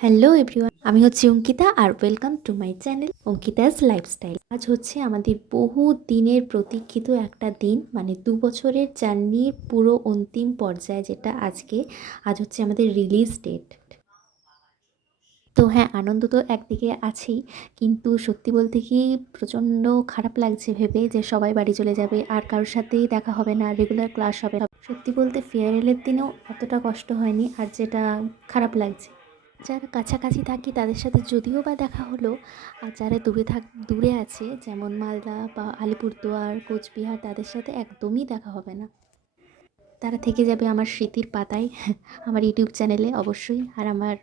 Hello everyone, আমি হচ্ছি অঙ্কিতা আর welcome to my channel Ankita's lifestyle. আজ হচ্ছে আমাদের বহু দিনের প্রতীক্ষিত একটা দিন, মানে 2 বছরের জার্নির পুরো অন্তিম পর্যায়ে, যেটা আজ হচ্ছে আমাদের রিলিজ ডেট। তো হ্যাঁ, আনন্দ তো একদিকে আছেই, কিন্তু সত্যি বলতে কি প্রচণ্ড খারাপ লাগছে ভেবে যে সবাই বাড়ি চলে যাবে আর কারোর সাথেই দেখা হবে না, রেগুলার ক্লাস হবে না। সত্যি বলতে ফেয়ারওয়েলের দিনেও অতটা কষ্ট হয়নি, আর যেটা খারাপ লাগছে, যারা কাছাকাছি থাকি তাদের সাথে যদিও বা দেখা হলো, আর যারা দূরে আছে যেমন মালদা বা আলিপুরদুয়ার, কোচবিহার, তাদের সাথে একদমই দেখা হবে না। তারা থেকে যাবে আমার স্মৃতির পাতায়, আমার ইউটিউব চ্যানেলে অবশ্যই, আর আমার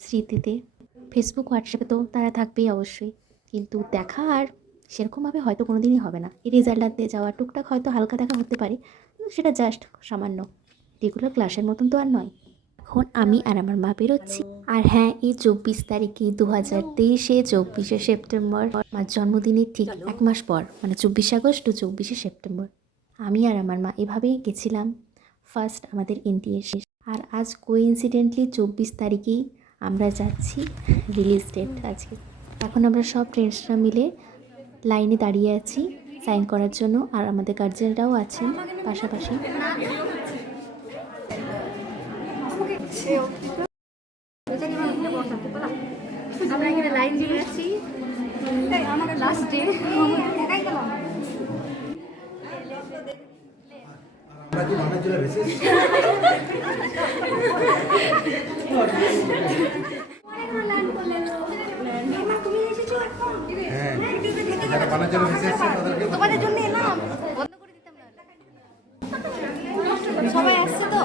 স্মৃতিতে। ফেসবুক, হোয়াটসঅ্যাপে তো তারা থাকবেই অবশ্যই, কিন্তু দেখা আর সেরকমভাবে হয়তো কোনো দিনই হবে না। এই রেজাল্ট আনতে যাওয়া টুকটাক হয়তো হালকা দেখা হতে পারে, কিন্তু সেটা জাস্ট সামান্য, রেগুলার ক্লাসের মতন তো আর নয়। এখন আমি আর আমার মা বেরোচ্ছি। আর হ্যাঁ, এই 24 তারিখে 2023-এ 24শে সেপ্টেম্বর আমার জন্মদিনের ঠিক 1 মাস পর, মানে 24 আগস্ট টু 24শে সেপ্টেম্বর, আমি আর আমার মা এভাবেই গেছিলাম ফার্স্ট আমাদের এনটিএ শেষ। আর আজ কোইন্সিডেন্টলি 24 তারিখেই আমরা যাচ্ছি রিলিজ ডেট আজকে। এখন আমরা সব ফ্রেন্ডসরা মিলে লাইনে দাঁড়িয়ে আছি সাইন করার জন্য, আর আমাদের গার্জেনরাও আছেন পাশাপাশি। আমরা এখানে লাইন দিয়ে আছি লাস্ট ডে। তোমাদের জন্য এলাম, বন্ধ করে দিতাম না, সবাই আসছে তো।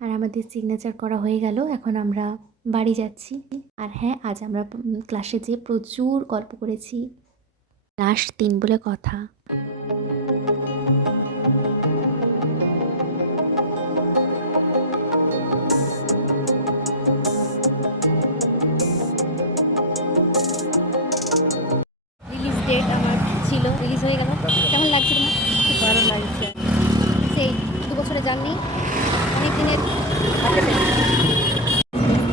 আর আমাদের সিগনেচার করা হয়ে গেল, এখন আমরা বাড়ি যাচ্ছি। আর হ্যাঁ, আজ আমরা ক্লাসে যেয়ে প্রচুর গল্প করেছি, লাস্ট দিন বলে কথা। রিলিজ ডেট আমার ছিল, রিলিজ হয়ে গেল। কেমন লাগছে তোমার? খুব ভালো লাগছে। সেই 2 বছরে জার্নি, অনেক দিনের,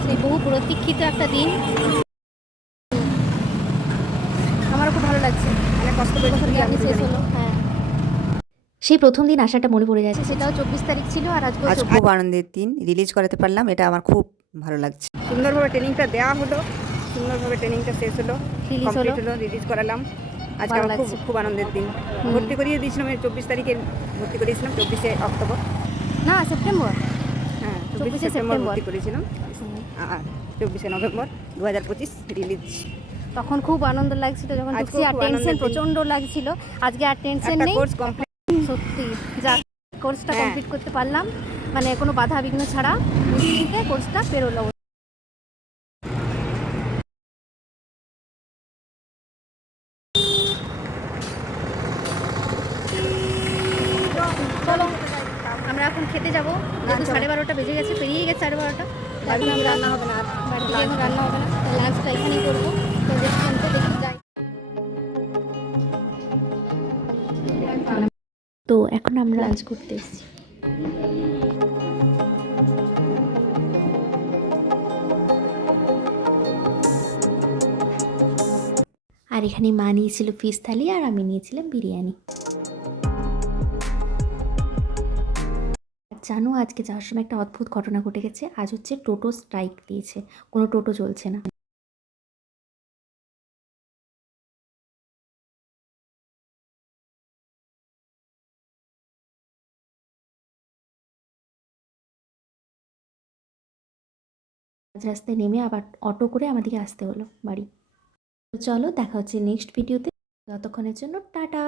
সেই বহু প্রতীক্ষিত একটা দিন। আমারও খুব ভালো লাগছে, অনেক কষ্ট করে জার্নি শেষ হলো। হ্যাঁ, সেই প্রথম দিন আসাটা মনে পড়ে যাচ্ছে, সেটাও 24 তারিখ ছিল, আর আজকে আজ খুব আনন্দের দিন, রিলিজ করাতে পারলাম, এটা আমার খুব ভালো লাগছে। সুন্দরভাবে ট্রেনিংটা দেওয়া হলো, সুন্দরভাবে ট্রেনিংটা শেষ হলো, কমপ্লিট হলো, রিলিজ করালাম। আজকে আমার খুব খুব আনন্দের দিন। ভর্তি করিয়ে দিয়েছিলাম 24 তারিখে, ভর্তি করিয়েছিলাম 24শে অক্টোবর, না সেপ্টেম্বর, হ্যাঁ 24শে সেপ্টেম্বর ভর্তি করেছিলাম, আর 24শে নভেম্বর 2025 রিলিজ। তখন খুব আনন্দ লাগছিল যখন ঢুকছি, আর টেনশন প্রচন্ড লাগছিল। আজকে আর টেনশন নেই, কোর্স কমপ্লিট। সত্যি যা কোর্সটা কমপ্লিট করতে পারলাম, মানে কোনো বাধা বিঘ্ন ছাড়া নিশ্চিন্তে কোর্সটা পেরোলো। চলো আমরা এখন খেতে যাবো, যেহেতু 12:30 বেজে গেছে, পেরিয়ে গেছে 12:30। এখন আমরা রান্না হবে না, বাড়িতে এখন রান্না হবে না, লাঞ্চটা এখানেই করবো, তো রেস্টুরেন্টে দেখি যাই। তো এখন আমরা লাঞ্চ করতে এসেছি। আর এখানে মা নিয়েছিল ফিশ থালি, আর আমি নিয়েছিলাম বিরিয়ানি। জানো, আজকে যাওয়ার সময় একটা অদ্ভুত ঘটনা ঘটে গেছে। আজ হচ্ছে টোটো স্ট্রাইক দিয়েছে, কোনো টোটো চলছে না। রাস্তায় নেমে আবার অটো করে আমাদেরকে আসতে হলো বাড়ি। তো চলো, দেখা হচ্ছে নেক্সট ভিডিওতে, ততক্ষণের জন্য টাটা।